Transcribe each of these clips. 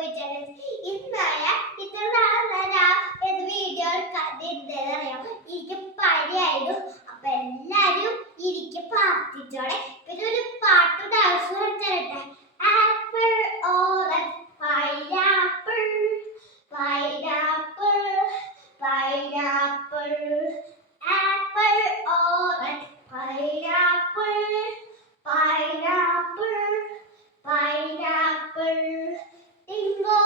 പോയി ചാനൽ ഇന്നായ ഇത്ര നാളെ വീഡിയോ എടുക്കാതിരുന്നറിയാം. എനിക്ക് പനിയായിരുന്നു. അപ്പൊ എല്ലാരും എനിക്ക് പ്രാർത്ഥിച്ചോടെ. പിന്നെ ഒരു പാട്ട് ഡാൻസ് കളിച്ചേരട്ടെ. Apple orange pineapple pineapple pineapple apple orange pineapple pineapple pineapple dingo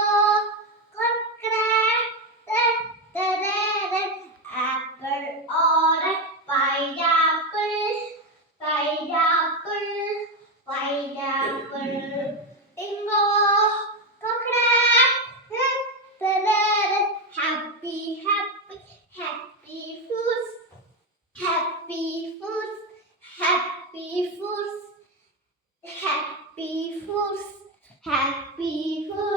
apple orange pineapple pineapple pineapple dingo happy happy happy fruits happy fruits happy fruits happy fruits happy fruits